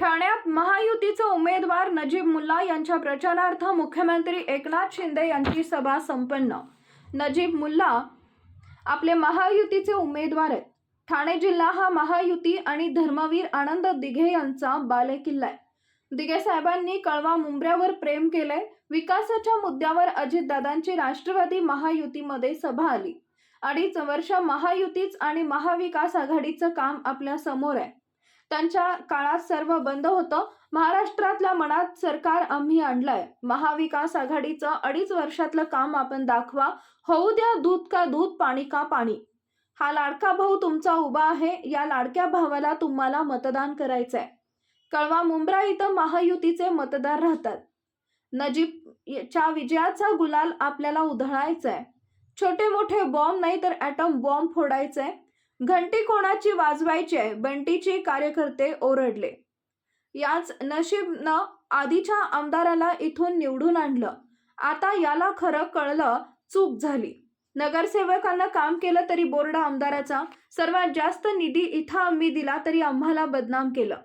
ठाण्यात महायुतीचे उमेदवार नजीब मुल्ला यांच्या प्रचारार्थ मुख्यमंत्री एकनाथ शिंदे यांची सभा संपन्न। नजीब मुल्ला आपले महायुतीचे उमेदवार आहेत। ठाणे जिल्हा हा महायुती आणि धर्मवीर आनंद दिघे यांचा बालेकिल्ला आहे। दिघे साहेबांनी कळवा मुंब्र्यावर प्रेम केले। विकासाच्या मुद्द्यावर अजितदादांची राष्ट्रवादी महायुतीमध्ये सभा आली। 2.5 वर्ष महायुतीच आणि महाविकास आघाडीचं काम आपल्या समोर आहे। त्यांच्या काळात सर्व बंद होतं। महाराष्ट्रातल्या मनात सरकार आम्ही आणलंय। महाविकास आघाडीचं 2.5 वर्षातलं काम आपण दाखवा। होऊ द्या दूध का दूध, पाणी का पाणी। हा लाडका भाऊ तुमचा उभा आहे। या लाडक्या भावाला तुम्हाला मतदान करायचंय। कळवा मुंब्रा इथं महायुतीचे मतदार राहतात। नजीबच्या विजयाचा गुलाल आपल्याला उधळायचा आहे। छोटे मोठे बॉम्ब नाही तर ॲटम बॉम्ब फोडायचे। घंटी कोणाची वाजवायची आहे, बंटीचे कार्यकर्ते ओरडले। याच नशीबनं आधीच्या आमदाराला इथून निवडून आणलं। आता याला खरं कळलं, चूक झाली। नगरसेवकांना काम केलं तरी बोर्ड आमदाराचा, सर्वात जास्त निधी इथं आम्ही दिला तरी आम्हाला बदनाम केलं।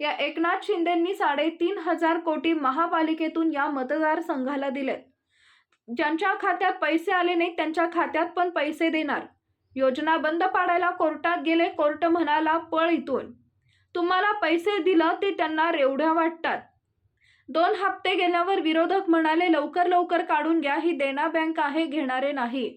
या एकनाथ शिंदेंनी 3.5 कोटी महापालिकेतून या मतदारसंघाला दिलेत। ज्यांच्या खात्यात पैसे आले नाही त्यांच्या खात्यात पण पैसे देणार। योजना बंद पाडायला कोर्टात गेले। कोर्ट म्हणाला पळ इथून। तुम्हाला पैसे दिलं ते त्यांना रेवड्या वाटतात। 2 हप्ते गेल्यावर विरोधक म्हणाले लवकर लवकर काढून घ्या, ही देना बँक आहे, घेणारे नाही।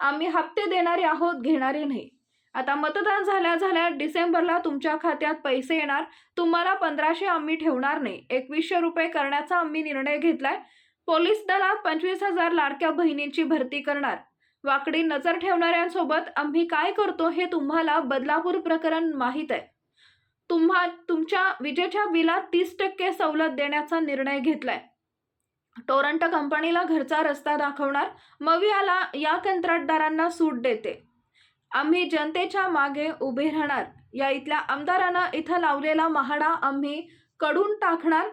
आम्ही हप्ते देणारे आहोत, घेणारे नाही। आता मतदान झाल्या डिसेंबरला तुमच्या खात्यात पैसे येणार। तुम्हाला 1500 आम्ही ठेवणार नाही, 2100 रुपये करण्याचा आम्ही निर्णय घेतलाय। पोलीस दलात 25,000 लाडक्या बहिणींची भरती करणार। वाकडी नजर ठेवणाऱ्यांसोबत आम्ही काय करतो हे तुम्हाला बदलापूर प्रकरण माहीत आहे। तुमच्या विजेच्या बिलात 30% सवलत देण्याचा निर्णय घेतलाय। टोरंट कंपनीला घरचा रस्ता दाखवणार। मवियाला या कंत्राटदारांना सूट देते। आम्ही जनतेच्या मागे उभे राहणार। या इथल्या आमदारांना इथं लावलेला महाडा आम्ही कडून टाकणार।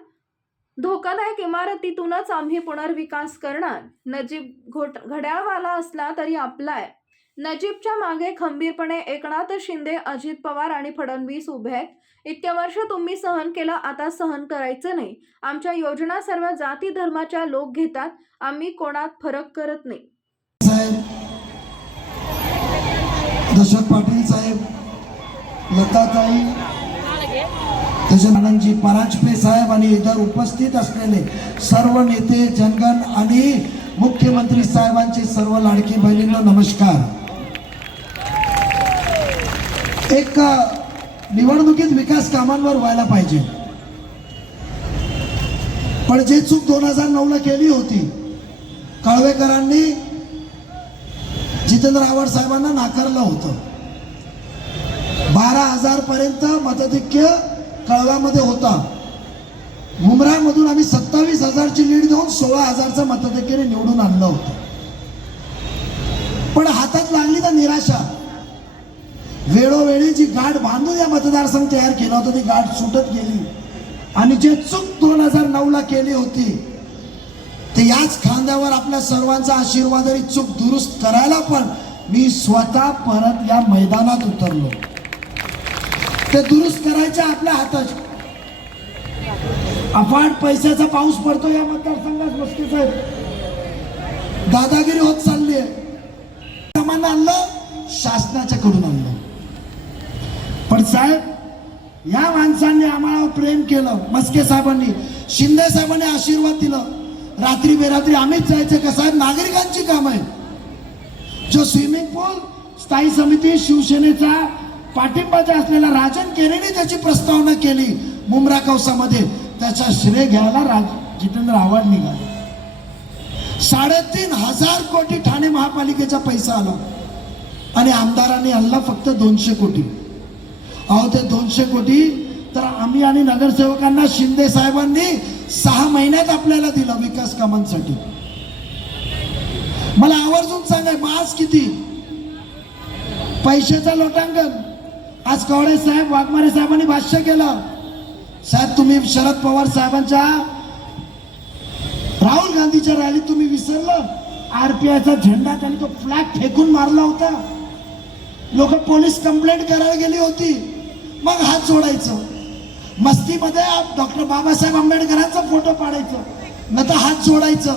धोकादायक इमारतीतूनच आम्ही पुनर्विकास करणार। नजीब घड्याळवाला असला तरी आपला आहे। नजीबच्या मागे खंबीरपणे एकनाथ शिंदे, अजित पवार आणि फडणवीस उभे आहेत। इतके वर्ष तुम्ही सहन केलं, आता सहन करायचं नाही। आमच्या योजना सर्व जाती धर्माच्या लोक घेतात। आम्ही कोणात फरक करत नाही। दशरथ पाटील साहेब, लताताई, आनंदजी परांजपे साहेब आणि इतर उपस्थित असलेले सर्व नेते, जनगण आणि मुख्यमंत्री साहेबांचे सर्व लाडकी बहिणींना नमस्कार। एक निवडणुकीत विकास कामांवर व्हायला पाहिजे, पण जे चूक 2009ला केली होती, कळवेकरांनी जितेंद्र आव्हाड साहेबांना नाकारलं होतं। 12,000 पर्यंत मताधिक्य कळवामध्ये होता। मुंब्रामधून आम्ही 27,000ची लीड देऊन 16,000चं मताधिक्याने निवडून आणलं होतं। पण हातात लागली तर निराशा। वेळोवेळी जी गाठ बांधून या मतदारसंघ तयार केला होता ती गाठ सुटत गेली आणि जे चूक 2009ला केली होती ते याच खांद्यावर आपल्या सर्वांचा आशीर्वादाने चूक दुरुस्त करायला पण मी स्वतः परत या मैदानात उतरलो। ते दुरुस्त करायचे आपल्या हातात। अफाट पैशाचा पाऊस पडतो या मतदारसंघात। मस्के साहेब, दादागिरी होत चालली आहे। सामान आणलं, शासनाच्या कडून आणलं। पण साहेब, या माणसांनी आम्हाला प्रेम केलं। मस्के साहेबांनी, शिंदे साहेबांनी आशीर्वाद दिलं। रात्री बेरात्री आम्हीच जायचं का साहेब? नागरिकांची काम आहे। जो स्विमिंग पूल स्थायी समिती शिवसेनेचा पाठिंबाचा असलेला राजन केरेने त्याची प्रस्तावना केली मुंब्रा कौसामध्ये, त्याचा श्रेय घ्यायला जितेंद्र आव्हाड निघाले। 3,500 कोटी ठाणे महापालिकेचा पैसा आला आणि आमदारांनी आणला फक्त 200 कोटी। अहो, ते 200 कोटी तर आम्ही आणि नगरसेवकांना शिंदे साहेबांनी 6 महिन्यात आपल्याला दिलं विकास कामांसाठी। मला आवर्जून सांगा, आज किती पैशाचा लोटांगण। आज कवडे साहेब, वाघमारे साहेबांनी भाष्य केलं। साहेब, तुम्ही शरद पवार साहेबांच्या, राहुल गांधीच्या रॅलीत तुम्ही विसरलं? आरपीआयचा झेंडा त्यांनी तो फ्लॅग फेकून मारला होता। लोक पोलीस कंप्लेंट करायला गेली होती, मग हात जोडायचं। मस्तीमध्ये डॉक्टर बाबासाहेब आंबेडकरांचा फोटो पाडायचं, न तर हात जोडायचं.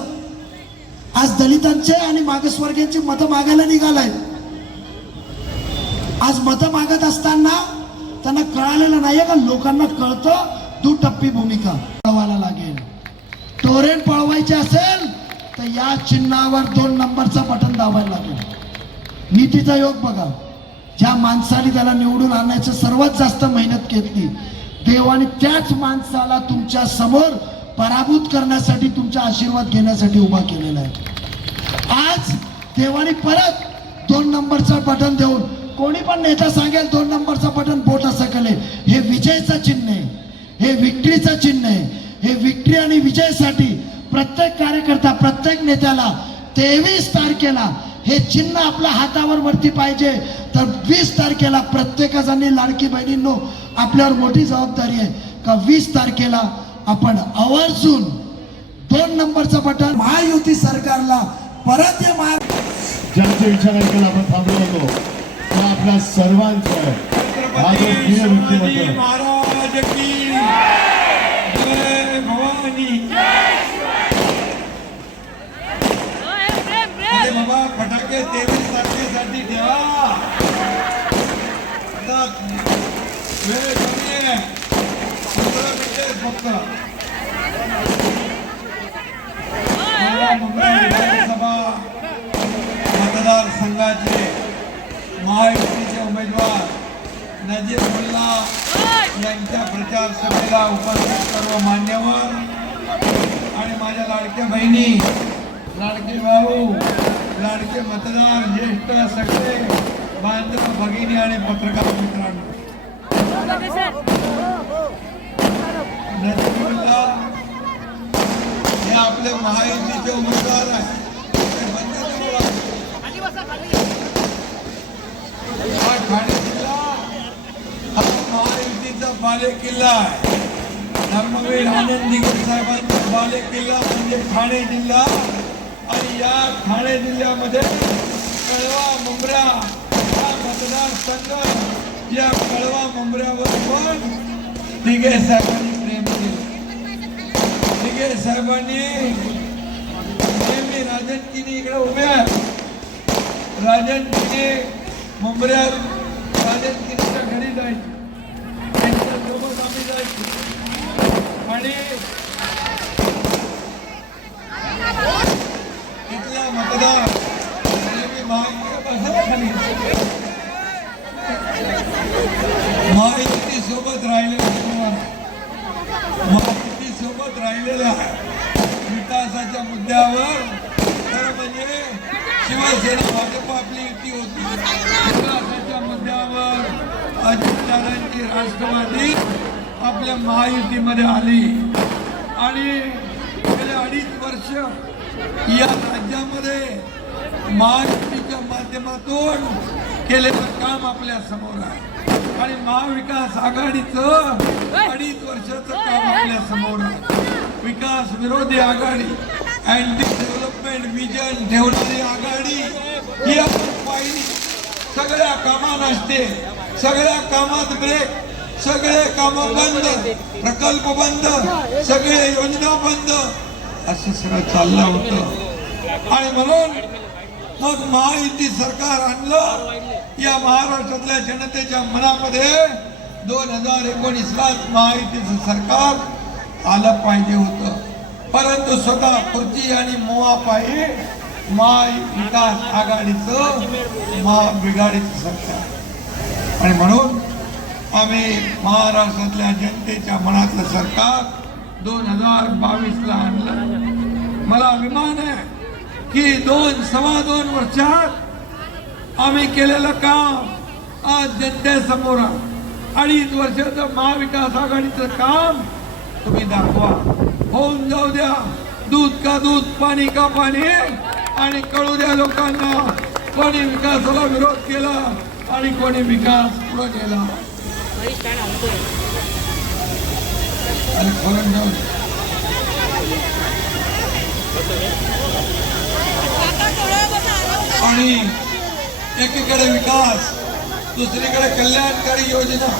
आज दलितांचे आणि मागासवर्गीयांची मतं मागायला निघालाय. आज मतं मागत असताना त्यांना कळालेलं नाहीये का लोकांना कळतं दुटप्पी भूमिका पळवायला लागेल. टोरेन पळवायचे असेल तर या चिन्हावर 2 नंबरचा बटन दाबायला लागेल. नीतीचा योग बघा, ज्या माणसाने त्याला निवडून आणायचं सर्वात जास्त मेहनत घेतली, देवाने त्याच माणसाला तुमच्या समोर पराभूत करण्यासाठी, तुमचा आशीर्वाद घेण्यासाठी उभा केलेला आहे. आज देवाने परत 2 नंबरचं बटन देऊन, कोणी पण नेता सांगेल 2 नंबरचं बटन बोट असं केले, हे विजयचं चिन्ह आहे, हे विक्ट्रीचं चिन्ह आहे. हे विक्ट्री आणि विजयासाठी प्रत्येक कार्यकर्ता, प्रत्येक नेत्याला 23 तारखेला हे चिन्ह आपल्या हातावर वरती पाहिजे. तर 20 तारखेला प्रत्येकाने, लाडकी बहिणींनो, आपल्यावर मोठी जबाबदारी आहे का 20 तारखेला आपण आवर्जून 2 नंबरचं बटन महायुती सरकारला परत या ज्यांचे विचार ऐकायला आपण थांबलो होतो त्या आपल्या सर्वांचं हा जो प्रिय व्यक्तिमत्व महाराज की जय भवानी. अरे बाबा, फटाके 23 तारखेसाठी ठेवा. आता वेळ कमी आहे, 15 मिनिटे फक्त. मुंबई विधानसभा मतदारसंघाचे महायुतीचे उमेदवार नजीब मुल्ला यांच्या प्रचार सभेला उपस्थित सर्व मान्यवर आणि माझ्या लाडक्या बहिणी, लाडके भाऊ, लाडके मतदार, ज्येष्ठ सगळे बांधव भगिनी आणि पत्रकार मित्रांनो, नजीब मुल्ला हे आपले महायुतीचे उमेदवार आहे. हा ठाणे जिल्हा हा महायुतीचा बालेकिल्ला आहे. धर्मवीर आनंद दिघे साहेबांचा बालेकिल्ला म्हणजे ठाणे जिल्हा. आणि या ठाणे जिल्ह्यामध्ये कळवा मुंब्रा हा मतदारसंघ, या कळवा मुंब्र्यावर पण दिघे साहेबांनी प्रेम केलं. दिघे साहेबांनी नेहमी राजनकीनी इकडे उभे आहेत. राजनकीने मुंबऱ्यात राजनकीच्या घरी जायचे, त्यांच्यासोबत आम्ही जायचो. आणि इथला मतदार नेहमी महायुती सोबत राहिलेला, महायुती सोबत राहिलेला विकासाच्या मुद्द्यावर. खरं म्हणजे शिवसेना भाजप आपली युती होती. विकासाच्या मुद्द्यावर अजितदादांची राष्ट्रवादी आपल्या महायुतीमध्ये आली. आणि गेले 2.5 वर्ष या राज्यामध्ये महायुतीच्या माध्यमातून केलेलं काम आपल्या समोर आहे. आणि महाविकास आघाडीचं 2.5 वर्षाचं काम आपल्या समोर आहे. विकास विरोधी आघाडी, अँटी डेव्हलपमेंट विजन ठेवणारी आघाडी ही आपण पाहिली. सगळ्या कामात असते, सगळ्या कामात ब्रेक, सगळे कामं बंद, प्रकल्प बंद, सगळे योजना बंद, असं सगळं चाललं होतं. आणि म्हणून मग महायुती सरकार आणलं. या महाराष्ट्रातल्या जनतेच्या मनामध्ये 2019ला महायुतीचं सरकार आलं पाहिजे होतं. परंतु स्वतः खुर्ची आणि मोहापायी महाविकास आघाडीचं महाबिघाडीचं सरकार. आणि म्हणून आम्ही महाराष्ट्रातल्या जनतेच्या मनातलं सरकार 2022ला आणलं. मला अभिमान आहे की 2-2.25 वर्षात आम्ही केलेलं काम आज जनतेसमोर आहे. 2.5 वर्षाचं महाविकास आघाडीचं काम तुम्ही दाखवा. होऊन जाऊ द्या, दूध का दूध, पाणी का पाणी, आणि कळू द्या लोकांना कोणी विकासाला विरोध केला आणि कोणी विकास पुढे केला. आणि एकीकडे विकास, दुसरीकडे कल्याणकारी योजना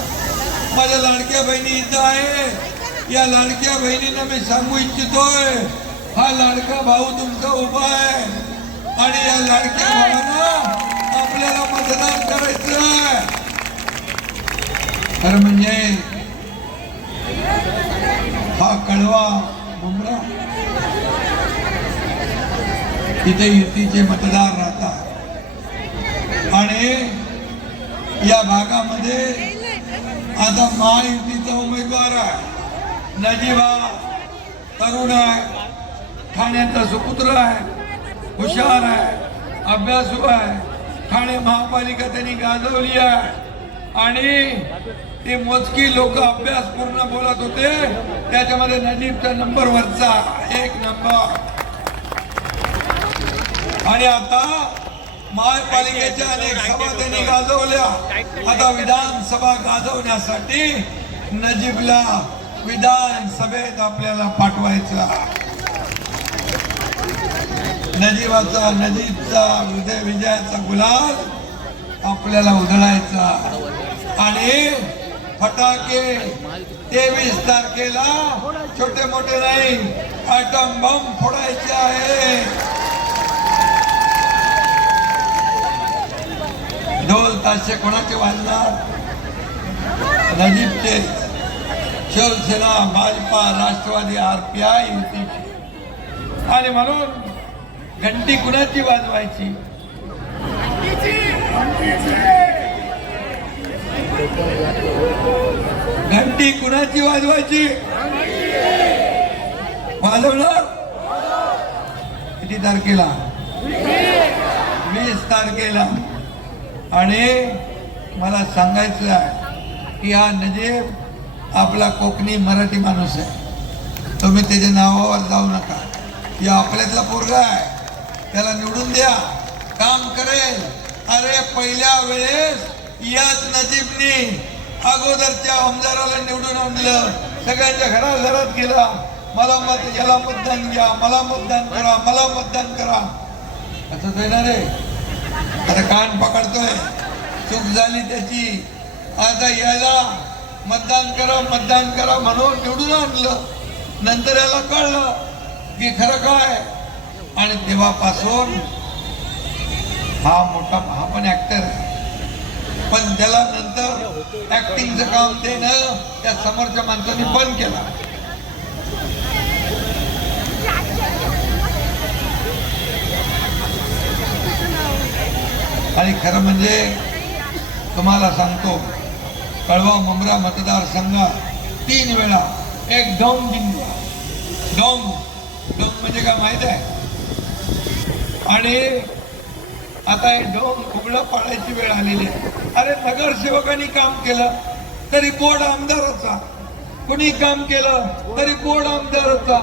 माझ्या लाडक्या बहिणी इथं आहे. या लाडक्या बहिणींना मी सांगू इच्छितोय, हा लाडका भाऊ तुमचा उभा आहे आणि या लाडक्या भावाला आपल्याला मतदान करायचं आहे. खरं म्हणजे हा कळवा मुंब्रा तिथे युतीचे मतदार राहतात आणि या भागामध्ये आता महायुतीचा उमेदवार आहे. नजीबा तरुण आहे, ठाण्याचा सुपुत्र आहे, हुशार आहे, अभ्यासू आहे. ठाणे महापालिका त्यांनी गाजवली आहे आणि ते मोजकी लोक अभ्यास पूर्ण बोलत होते, त्याच्यामध्ये नजीबचा नंबर वरचा 1 नंबर. आणि आता महापालिकेच्या अनेक सभा त्यांनी गाजवल्या. आता विधानसभा गाजवण्यासाठी नजीबला विधानसभेत आपल्याला पाठवायचं. नजीबचा विजयाचा गुलाल आपल्याला उधळायचा आणि फटाके 23 तारखेला छोटे मोठे नाही, ॲटम बॉम्ब फोडायचे आहे. ढोल ताशे कोणाचे वाजणार? नजीबचे. शिवसेना, भाजपा, राष्ट्रवादी, RPI युतीची. आणि म्हणून घंटी कुणाची वाजवायची? घंटी कुणाची वाजवायची? वाजवणार किती तारखेला? 20 तारखेला. आणि मला सांगायचं आहे की हा नजीब आपला कोकणी मराठी माणूस आहे. तुम्ही त्याच्या नावावर जाऊ नका. या आपल्यातला पोरगा आहे, त्याला निवडून द्या, काम करेल. अरे पहिल्या वेळेस याच नजीबनी अगोदरच्या आमदाराला निवडून आणलं, सगळ्यांच्या घराघरात गेला, मला याला मतदान घ्या, मला मतदान करा, मला मतदान करा. असंच येणार आहे. आता कान पकडतोय, चूक झाली त्याची. आता याला मतदान करा म्हणून निवडून आणलं. नंतर याला कळलं की खरं काय, आणि तेव्हापासून हा पण ऍक्टर आहे, पण त्याला नंतर ऍक्टिंगचं काम देणं त्या समोरच्या माणसाने बंद केला. आणि खरं म्हणजे तुम्हाला सांगतो, कळवा मुंब्रा मतदारसंघात 3 वेळा एक डोंग जिंकला. डोंग म्हणजे काय माहित आहे? आणि आता हे डोंग उघडं पाडायची वेळ आलेली आहे. अरे नगरसेवकांनी काम केलं तरी बोर्ड आमदाराचा, कुणी काम केलं तरी बोर्ड आमदाराचा.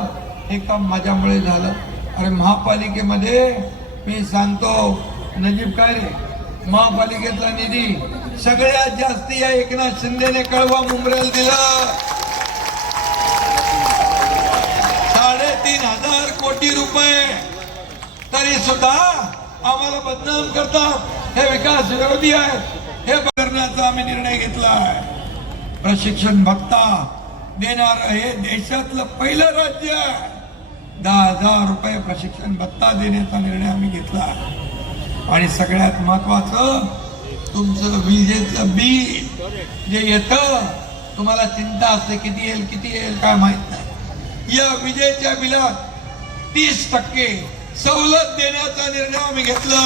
हे काम माझ्यामुळे झालं. अरे महापालिकेमध्ये मी सांगतो, नजीब काय रे, महापालिकेतला निधी सगळ्यात जास्ती या एकनाथ शिंदेने कळवा मुंब्र्याला दिला. 3,500 कोटी रुपये. तरी सुद्धा आम्हाला बदनाम करतात, हे विकास विरोधी आहेत. हे करण्याचा आम्ही निर्णय घेतला आहे. प्रशिक्षण भत्ता देणार हे देशातलं पहिलं राज्य आहे. 10,000 रुपये प्रशिक्षण भत्ता देण्याचा निर्णय आम्ही घेतला. आणि सगळ्यात महत्वाचं, तुमचं विजेचं बिल जे येतं, तुम्हाला चिंता असते किती येईल काय माहित नाही. या विजेच्या बिलात 30% सवलत देण्याचा निर्णय आम्ही घेतला.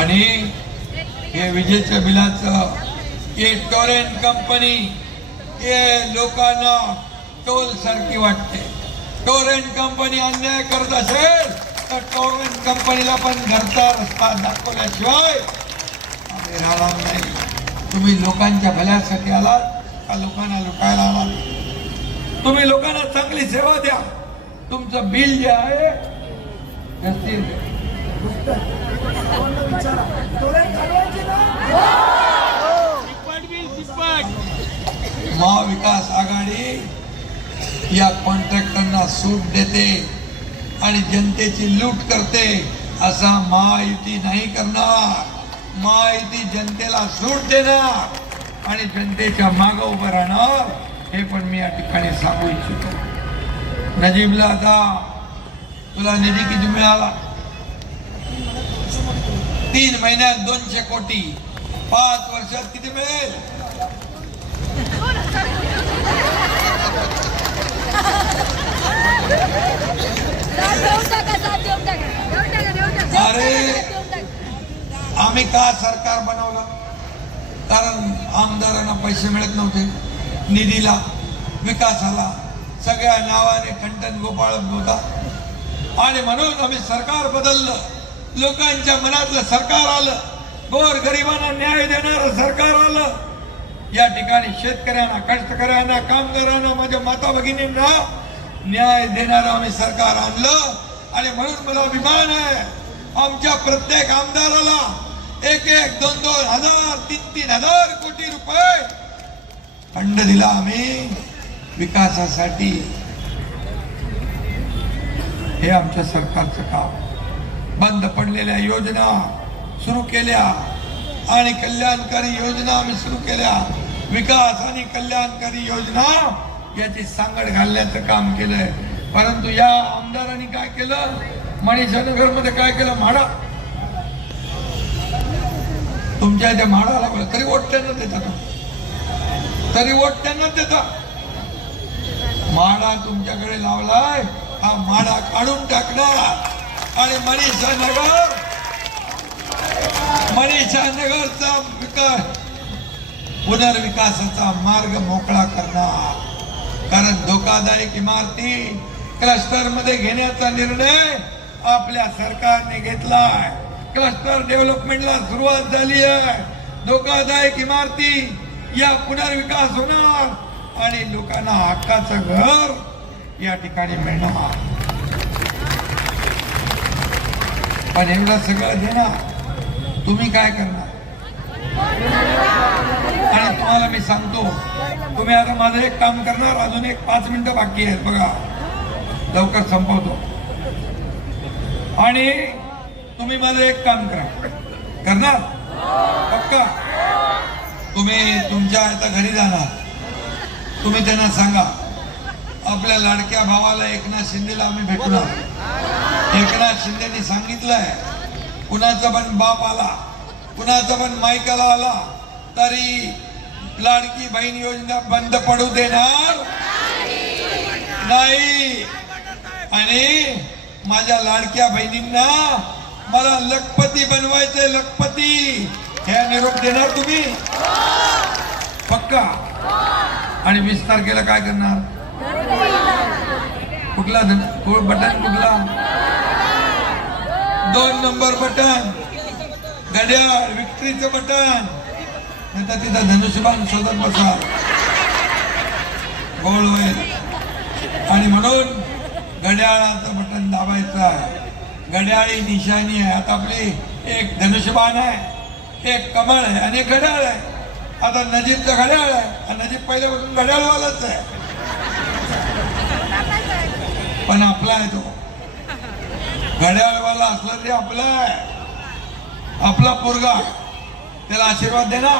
आणि हे विजेच्या बिलाचं हे टोरेंट कंपनी हे लोकांना टोल सारखी वाटते. टोरेंट कंपनी अन्याय करत असेल तर टोरेंट कंपनीला पण घरचा रस्ता दाखवल्याशिवाय आम्ही राहणार नाही. तुम्ही लोकांच्या भल्यासाठी आलात का लोकांना लुटायला आलात? तुम्ही लोकांना चांगली सेवा द्या. तुमचं बिल जे आहे महाविकास आघाडी या कॉन्ट्रॅक्टरना सूट देते आणि जनतेची लूट करते. असा महायुती नाही करणार. महायुती जनतेला सूट देणार आणि जनतेच्या मागे उभं राहणार, हे पण मी या ठिकाणी सांगू इच्छितो. नजीबला आता तुला निधी किती मिळाला? 3 महिन्यात 200 कोटी, 5 वर्षात किती मिळेल? अरे आम्ही का सरकार बनवलं? कारण आमदारांना पैसे मिळत नव्हते, निधीला, विकासाला, सगळ्या नावाने कंटन गोपाळ होता आणि म्हणून आम्ही सरकार बदललं. लोकांच्या मनातलं सरकार आलं, गोरगरिबांना न्याय देणारं सरकार आलं. या ठिकाणी शेतकऱ्यांना, कष्टकऱ्यांना, कामगारांना, माझ्या माता भगिनींना न्याय देणारं आम्ही सरकार आणलं. आणि म्हणून मला अभिमान आहे, आमच्या प्रत्येक आमदाराला 1-1, 2-2 हजार, 3-3 हजार कोटी रुपये फंड दिला आम्ही विकासासाठी. हे आमच्या सरकारचं काम. बंद पडलेल्या योजना सुरू केल्या आणि कल्याणकारी योजना आम्ही सुरू केल्या. विकास आणि कल्याणकारी योजना याची सांगड घालण्याचं काम केलंय. परंतु या आमदारांनी काय केलं? मनीषानगर मध्ये काय केलं? म्हाडा. तुमच्या इथे म्हाडा लागला तरी वोट त्यांना देतात, तरी वोट त्यांना देतात. म्हाडा तुमच्याकडे लावलाय, हा म्हाडा काढून टाकणार आणि मनीषानगरचा विकास, पुनर्विकासाचा मार्ग मोकळा करणार. कारण धोकादायक इमारती क्लस्टर मध्ये घेण्याचा निर्णय आपल्या सरकारने घेतलाय. क्लस्टर डेव्हलपमेंटला सुरुवात झाली आहे. धोकादायक इमारती या पुनर्विकास होणार आणि लोकांना हक्काचं घर या ठिकाणी मिळणार. पण एवढं सगळं देणार, तुम्ही काय करणार? आणि तुम्हाला मी सांगतो, तुम्ही आता माझं एक काम करणार, अजून एक 5 मिनिटं बाकी आहेत बघा, लवकर संपवतो. आणि तुम्ही माझं एक काम करणार पक्का? तुम्ही तुमच्या आता घरी जाणार, तुम्ही त्यांना सांगा आपल्या लाडक्या भावाला एकनाथ शिंदेला आम्ही भेटणार. एकनाथ शिंदेनी सांगितलंय, कुणाचा पण बाप आला, कुणाचा पण मायकाला आला तरी लाडकी बहीण योजना बंद पडू देणार नाही. आणि माझ्या लाडक्या बहिणींना मला लखपती बनवायचंय, लखपती. हे निरोप देणार तुम्ही पक्का? आणि 20 तारखेला काय करणार? कुठला बटन? कुठला? 2 नंबर बटन, घड्याळ, विक्ट्रीचं बटन. नंतर तिथं धनुष्यबाण शोधत बसा, गोल होईल. आणि म्हणून घड्याळाचं बटन दाबायचं आहे. घड्याळी निशाणी आहे. आता आपली एक धनुष्यबाण आहे, एक कमळ आहे आणि एक घड्याळ आहे. आता नजीबचं घड्याळ आहे आणि नजीब पहिल्यापासून घड्याळवालाच आहे, पण आपला आहे तो. घड्याळवाला असला तरी आपला आहे, आपला पोरगा. त्याला आशीर्वाद देणार.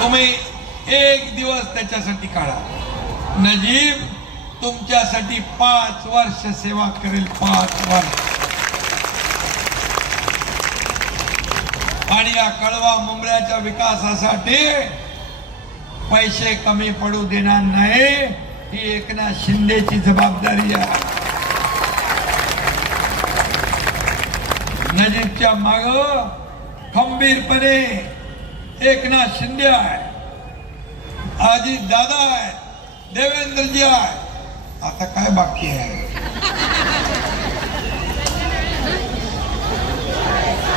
तुम्ही एक दिवस त्याच्यासाठी काढा. नजीब तुमच्यासाठी 5 वर्ष सेवा करेल, 5 वर्ष. आणि या कळवा मुंबऱ्याच्या विकासासाठी पैसे कमी पडू देणार नाही. ही एकनाथ शिंदेची जबाबदारी आहे. नजीबच्या माग खंबीरपणे एकनाथ शिंदे आहे, अजित दादा आहे, देवेंद्रजी आहे. आता काय बाकी आहे?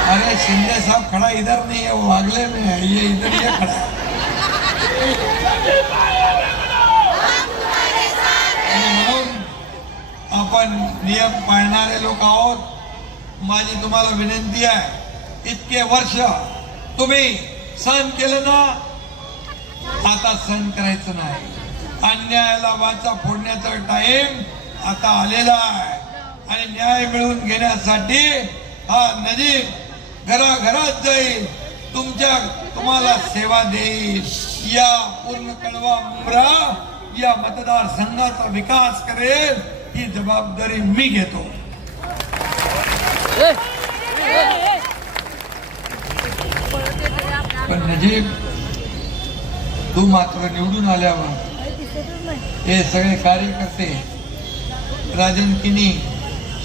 अरे शिंदे साहब खड़ा इधर नहीं है, वो अगले में है, ये इधर ये खड़ा है. म्हणून आपण नियम पाळणारे लोक आहोत. माझी तुम्हाला विनंती आहे, इतके वर्ष तुम्ही सहन केलं ना, आता सहन करायचं नाही. अन्यायाला वाचा फोडण्याचा टाइम आता आलेला आहे आणि न्याय मिळवून घेण्यासाठी हा नजीब घराघरात जाईल, तुम्हाला सेवा देईल. या पूर्ण कळवा मुंब्रा या मतदारसंघाचा विकास करेल, ही जबाबदारी मी घेतो. पण नजीब, तू मात्र निवडून आल्यावर हे सगळे कार्यकर्ते, राजनकिनी,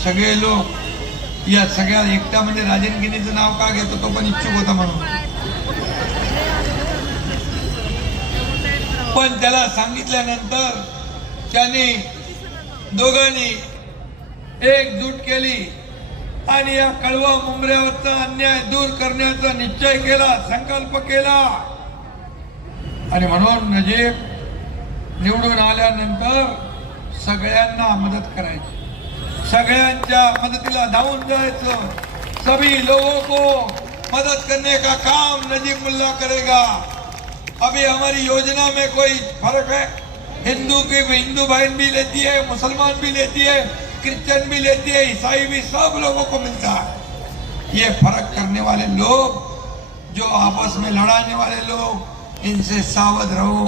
सगळे लोक या सगळ्या एकट्यामध्ये राजनगिनीचं नाव का घेतो, तो पण इच्छुक होता म्हणून. पण त्याला सांगितल्यानंतर त्याने दोघांनी एकजूट केली आणि या कळवा मुंबऱ्यावरचा अन्याय दूर करण्याचा निश्चय केला, संकल्प केला. आणि म्हणून नजीब निवडून आल्यानंतर सगळ्यांना मदत करायची, सगळ्यांच्या मदतीला धावून जायचं. सभी लोगों को मदद करने का काम नजीब मुल्ला करेगा. अभी हमारी योजना में कोई फर्क है? हिंदू बहन भी लेती है, मुसलमान भी लेती है, क्रिश्चियन भी लेती है, ईसाई भी, सब लोगों को मिलता है. ये फर्क करने वाले लोग, जो आपस में लड़ाने वाले लोग, इनसे सावध रहो,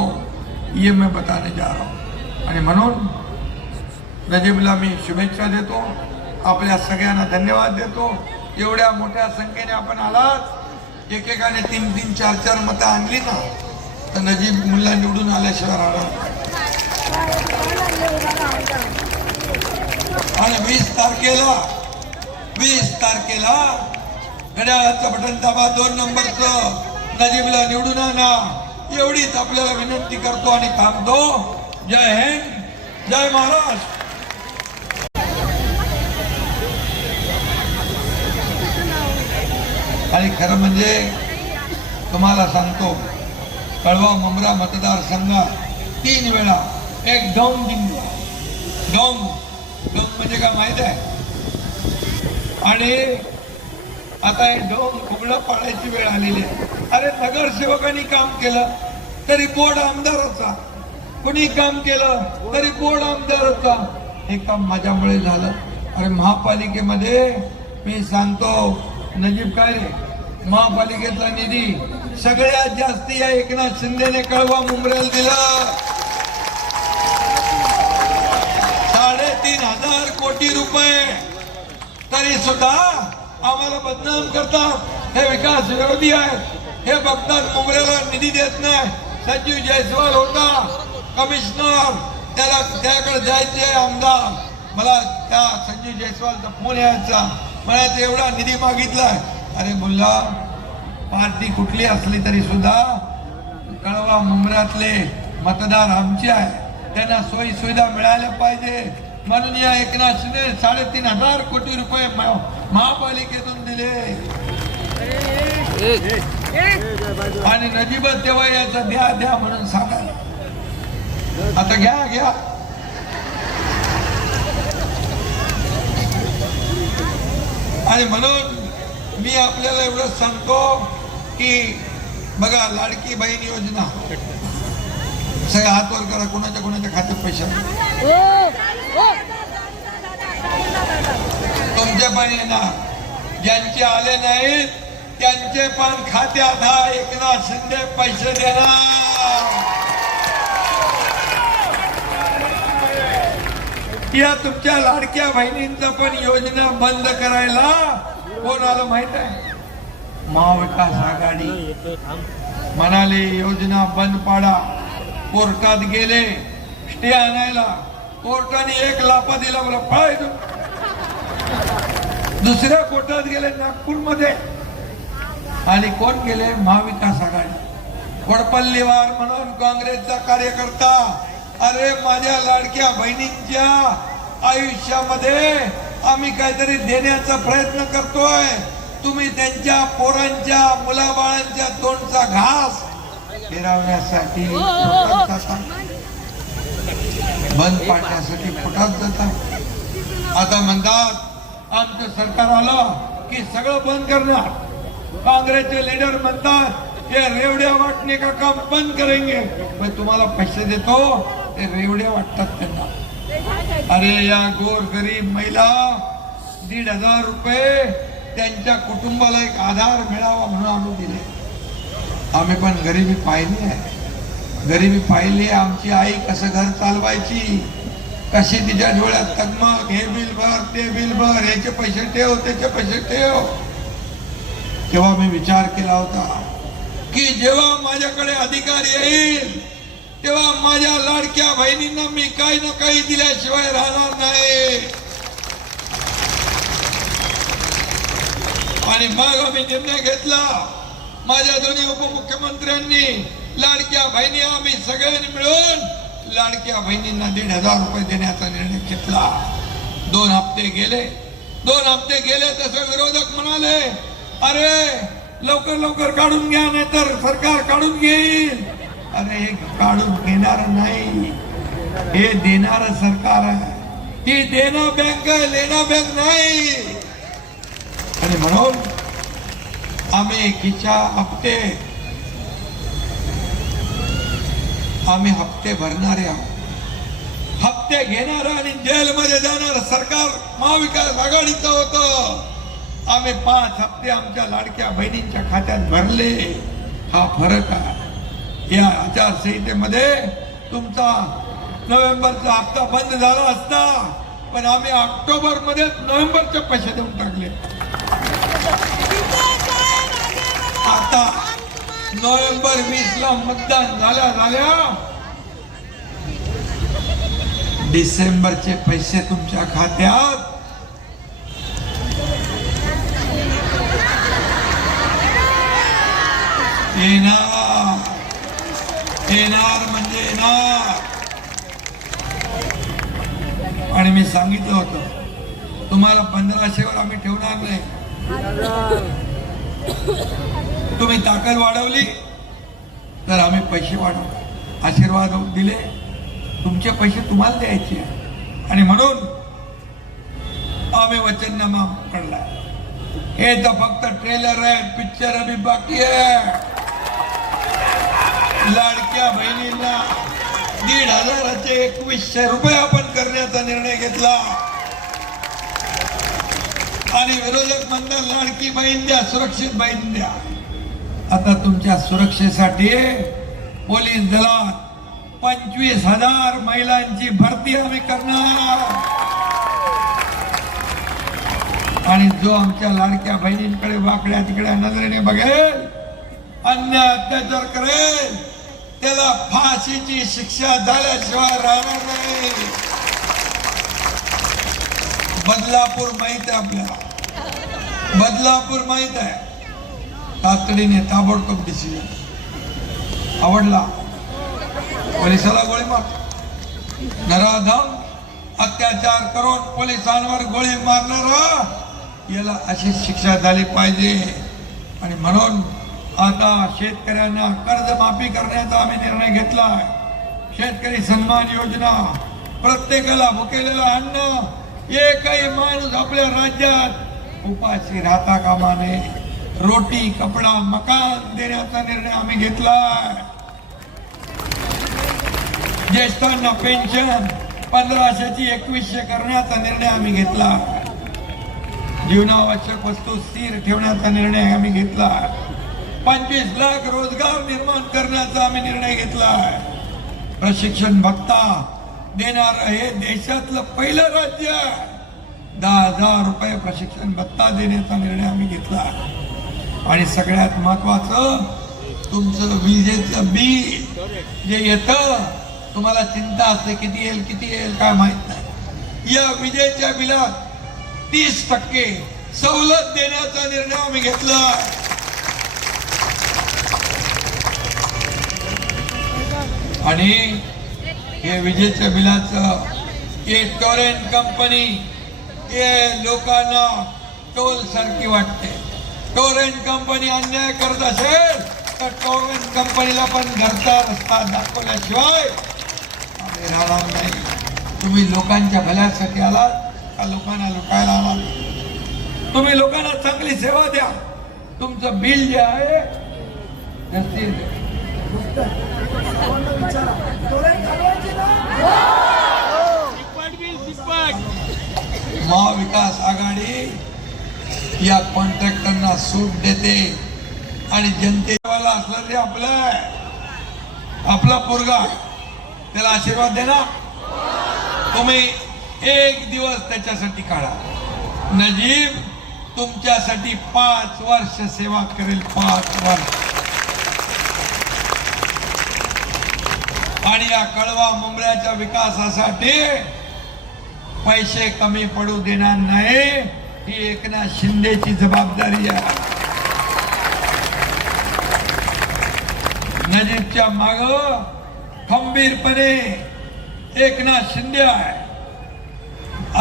ये मैं बताने जा रहा हूँ. आणि म्हणून नजीबला मी शुभेच्छा देतो, आपल्या सगळ्यांना धन्यवाद देतो. एवढ्या मोठ्या संख्येने आपण आलात, एकेकाने 3-3, 4-4 मतं आणली ना, तर नजीब मुल्ला निवडून आल्याशिवाय राहणार. आणि 20 तारखेला घड्याळाचं बटन दाबा, 2 नंबरचं नजीबला निवडून आणा, एवढीच आपल्याला विनंती करतो आणि थांबतो. जय हिंद, जय महाराष्ट्र. आणि खरं म्हणजे तुम्हाला सांगतो, कळवा मुंब्रा मतदारसंघात 3 वेळा एक डोंग जिंकला. डोंग म्हणजे काय माहित आहे? आणि आता हे डोंग खुबळं पाडायची वेळ आलेली आहे. अरे नगरसेवकांनी काम केलं तरी बोर्ड आमदाराचा, कुणी काम केलं तरी बोर्ड आमदाराचा. हे काम माझ्यामुळे झालं. अरे महापालिकेमध्ये मी सांगतो नजीब, काय रे, महापालिकेतला निधी सगळ्यात जास्त या एकनाथ शिंदेने कळवा मुंब्र्याला दिला. 3,500 कोटी रुपये. तरी सुद्धा आम्हाला बदनाम करतात, हे विकास विरोधी आहेत, हे बघतात मुंब्र्याला निधी देत नाही. संजीव जयस्वाल होता कमिशनर, त्याकडे जायचे आमदार, मला त्या संजीव जयस्वालचा फोन यायचा, मला एवढा निधी मागितलाय. अरे मुल्ला, पार्टी कुठली असली तरी सुद्धा कळवा मुंब्र्यातले मतदार आमचे आहे, त्यांना सोयी सुविधा मिळायला पाहिजे. म्हणून या एकनाथ शिंदे 3,500 कोटी रुपये महापालिकेतून दिले. आणि नजीब तेव्हा याचा द्या म्हणून सांगायला. आता घ्या. आणि म्हणून मी आपल्याला एवढं सांगतो की बघा, लाडकी बहीण योजना, सगळे हात वर करा, कोणाच्या खात्यात पैसे तुमचे पण येणार. ज्यांचे आले नाहीत त्यांचे पण खात्यात हा एकनाथ शिंदे पैसे देणार. या तुमच्या लाडक्या बहिणींचा पण योजना बंद करायला कोण आलं माहित आहे? महाविकास आघाडी म्हणाले योजना बंद पाडा. कोर्टात गेले स्टे आणायला, कोर्टाने 1 लापा दिला, मला पळायचो. दुसऱ्या कोर्टात गेले नागपूरमध्ये, आणि कोण गेले? महाविकास आघाडी. वडपल्लीवार म्हणून काँग्रेसचा कार्यकर्ता, अरे माझ्या लाडक्या बहिणींच्या आयुष्यामध्ये आम्ही काहीतरी देण्याचा प्रयत्न करतोय, तुम्ही त्यांच्या पोरांच्या मुलाबाळांच्या तोंडचा घास फिरवण्यासाठी बंद पाडण्यासाठी फुटात जातात. आता म्हणतात आमचं सरकार आलं की सगळं बंद करणार. काँग्रेसचे लीडर म्हणतात ये रेवड्या वाटणे का काम बंद करेंगे. पण तुम्हाला पैसे देतो, ते रेवड्या वाटतात त्यांना. अरे या गोरगरीब महिला 1,500 रुपये त्यांच्या कुटुंबाला एक आधार मिळावा म्हणून आणून दिले. आम्ही पण गरिबी पाहिली आहे, गरिबी पाहिली आहे. आमची आई कसं घर चालवायची, कशी तिच्या डोळ्यात तगमग, हे बिल भर, ते बिल भर, याचे पैसे ठेव, त्याचे पैसे ठेव. तेव्हा मी विचार केला होता की जेव्हा माझ्याकडे अधिकार येईल तेव्हा माझ्या लाडक्या बहिणींना मी काही ना काही दिल्याशिवाय राहणार नाही. आणि मग आम्ही निर्णय घेतला, माझ्या दोन्ही उपमुख्यमंत्र्यांनी लाडक्या बहिणी आम्ही सगळ्यांनी मिळून लाडक्या बहिणींना 1,500 रुपये देण्याचा निर्णय घेतला. 2 हप्ते गेले तसं विरोधक म्हणाले, अरे लवकर लवकर काढून घ्या नाही तर सरकार काढून घेईल. अरे हे काढून घेणार नाही, हे देणार सरकार आहे. ही देना बँक आहे, लेना बँक नाही. आणि म्हणून आम्ही एकीच्या हप्ते भरणारे आहोत, हप्ते घेणार आणि जेलमध्ये जाणार सरकार महाविकास आघाडीचं होतं. आम्ही 5 हप्ते आमच्या लाडक्या बहिणींच्या खात्यात भरले. हा फरक आहे. या आचारसंहितेमध्ये तुमचा नोव्हेंबरचा हप्ता बंद झाला असता, पण आम्ही ऑक्टोबर मध्ये नोव्हेंबरचे पैसे देऊन टाकले. आता नोव्हेंबर 20 ला मतदान झाल्या डिसेंबरचे पैसे तुमच्या खात्यात येणार म्हणजे येणार. आणि मी सांगितलं होतं तुम्हाला 1500 वर आम्ही ठेवणार नाही. तुम्ही ताकद वाढवली तर आम्ही पैसे वाढवू, आशीर्वाद दिले, तुमचे पैसे तुम्हाला द्यायचे. आणि म्हणून आम्ही वचननामा पडला. हे तर फक्त ट्रेलर आहे, पिक्चर अभी बाकी आहे. लाडक्या बहिणींना 1,500चे 2,100 रुपये आपण करण्याचा निर्णय घेतला. आणि विरोधक म्हणतात लाडकी बहीण द्या, सुरक्षित बहीण द्या. आता तुमच्या सुरक्षेसाठी पोलीस दलात 25,000 महिलांची भरती आम्ही करणार. आणि जो आमच्या लाडक्या बहिणींकडे वाकड्या तिकड्या नजरेने बघेल, अन्याय अत्याचार करेल, त्याला फाशीची शिक्षा झाल्याशिवाय राहणार नाही. बदलापूर माहित आहे आपल्याला, बदलापूर माहित आहे. तातडीने ताबडतोब डिसिजन. आवडला पोलिसाला गोळी मार, नराधम अत्याचार करून पोलिसांवर गोळी मारणारा याला अशी शिक्षा झाली पाहिजे. आणि म्हणून आता शेतकऱ्यांना कर्जमाफी करण्याचा आम्ही निर्णय घेतला. शेतकरी सन्मान योजना, प्रत्येकाला भुकेलेलं अन्न, एकही माणूस आपल्या राज्यात उपाशी राहता कामा नये. रोटी, कपडा, मकान देण्याचा निर्णय आम्ही घेतलाय. ज्येष्ठांना पेन्शन 1500ची 2100 करण्याचा निर्णय आम्ही घेतला. जीवनावश्यक वस्तू स्थिर ठेवण्याचा निर्णय आम्ही घेतला. 25 लाख रोजगार निर्माण करण्याचा आम्ही निर्णय घेतला. प्रशिक्षण भत्ता देणार हे देशातलं पहिलं राज्य. 10,000 रुपये प्रशिक्षण भत्ता देण्याचा निर्णय आम्ही घेतला. आणि सगळ्यात महत्वाचं, तुमचं विजेचं बिल जे येतं, तुम्हाला चिंता असते किती येईल काय माहित नाही. या विजेच्या बिलात 30% सवलत देण्याचा निर्णय आम्ही घेतला. आणि हे विजेच्या बिलाचं हे टोरेंट कंपनी हे लोकांना टोल सारखी वाटते. टोरेंट कंपनी अन्याय करत असेल तर टोरेंट कंपनीला पण घरचा रस्ता दाखवल्याशिवाय आम्ही राहणार नाही. तुम्ही लोकांच्या भल्यासाठी आलात का लोकांना लुटायला आलात? तुम्ही लोकांना चांगली सेवा द्या. तुमचं बिल जे आहे महाविकास आघाडी या कॉन्ट्रॅक्टरना सूट देते आणि जनतेवाला असला ते आपला आहे, आपला पोरगा आहे, त्याला आशीर्वाद दे ना. तुम्ही एक दिवस त्याच्यासाठी काढा. नजीब तुमच्यासाठी 5 वर्ष सेवा करेल, 5 वर्ष. आणि या कळवा मुंबऱ्याच्या विकासासाठी पैसे कमी पडू देणार नाही. ही एकनाथ शिंदेची जबाबदारी आहे. नजीबच्या माग खंबीरपणे एकनाथ शिंदे आहे,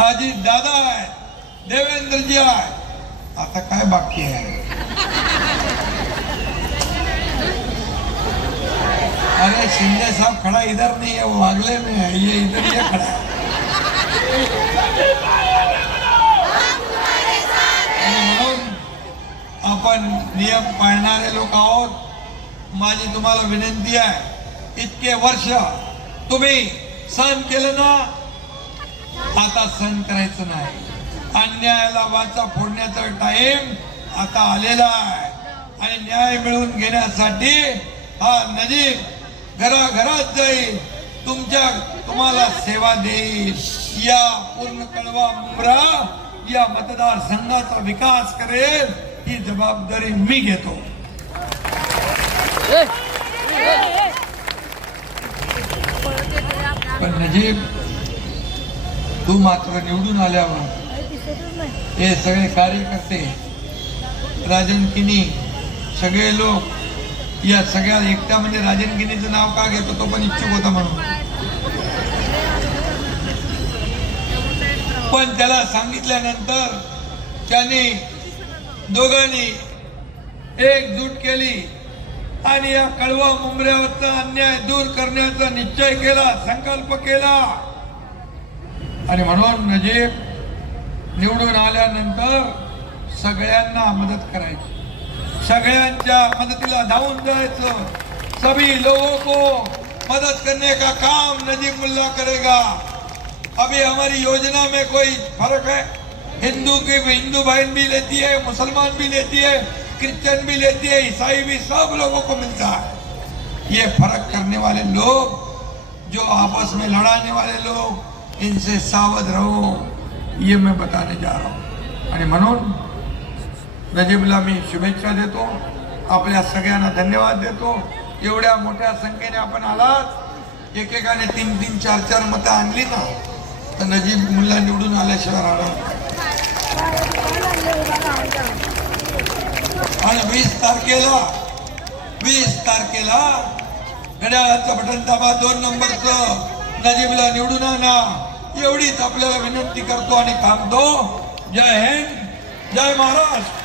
अजित दादा आहे, देवेंद्रजी आहे. आता काय बाकी आहे? अरे शिंदे साहब खड़ा इधर नहीं है, वो अगले में है, ये इधर ये खड़ा है. म्हणून आपण नियम पाळणारे लोक आहोत. माझी तुम्हाला विनंती आहे, इतके वर्ष तुम्ही सहन केलं ना, आता सहन करायचं नाही. अन्यायाला वाचा फोडण्याचा टाइम आता आलेला आहे आणि न्याय मिळवून घेण्यासाठी हा नजीब घराघरात जाईल, तुम्हाला सेवा देईल. या पूर्ण कळवा मुंब्रा या मतदारसंघाचा विकास करेल, ही जबाबदारी मी घेतो. पण नजीब, तू मात्र निवडून आल्यावर हे सगळे कार्यकर्ते, राजन किनी, सगळे लोक या सगळ्या एकट्या, म्हणजे राजन किनीचं नाव का घेतो, तो पण इच्छुक होता म्हणून. पण त्याला सांगितल्यानंतर त्याने दोघांनी एकजूट केली आणि या कळवा मुंबऱ्यावरचा अन्याय दूर करण्याचा निश्चय केला, संकल्प केला. आणि म्हणून नजीब निवडून आल्यानंतर सगळ्यांना मदत करायची, सगळ्यांच्या मदतीला धावून जायचं. सभी लोगों को मदद करने का काम नजीब मुल्ला करेगा. अभी हमारी योजना में कोई फर्क है? हिंदू बहन भी लेती है, मुसलमान भी लेती है, क्रिश्चियन भी लेती है, ईसाई भी, सब लोगों को मिलता है. ये फर्क करने वाले लोग, जो आपस में लड़ाने वाले लोग, इनसे सावध रहो, ये मैं बताने जा रहा हूँ. आणि म्हणून नजीबला मी शुभेच्छा देतो, आपल्या सगळ्यांना धन्यवाद देतो. एवढ्या मोठ्या संख्येने आपण आलात, एकेकाने 3-3, 4-4 मतं आणली ना, तर नजीब मुल्ला निवडून आल्याशिवाय राहणार. आणि 20 तारखेला घड्याळाचं बटन दाबा, 2 नंबरचं नजीबला निवडून आणा, एवढीच आपल्याला विनंती करतो आणि थांबतो. जय हिंद, जय महाराष्ट्र.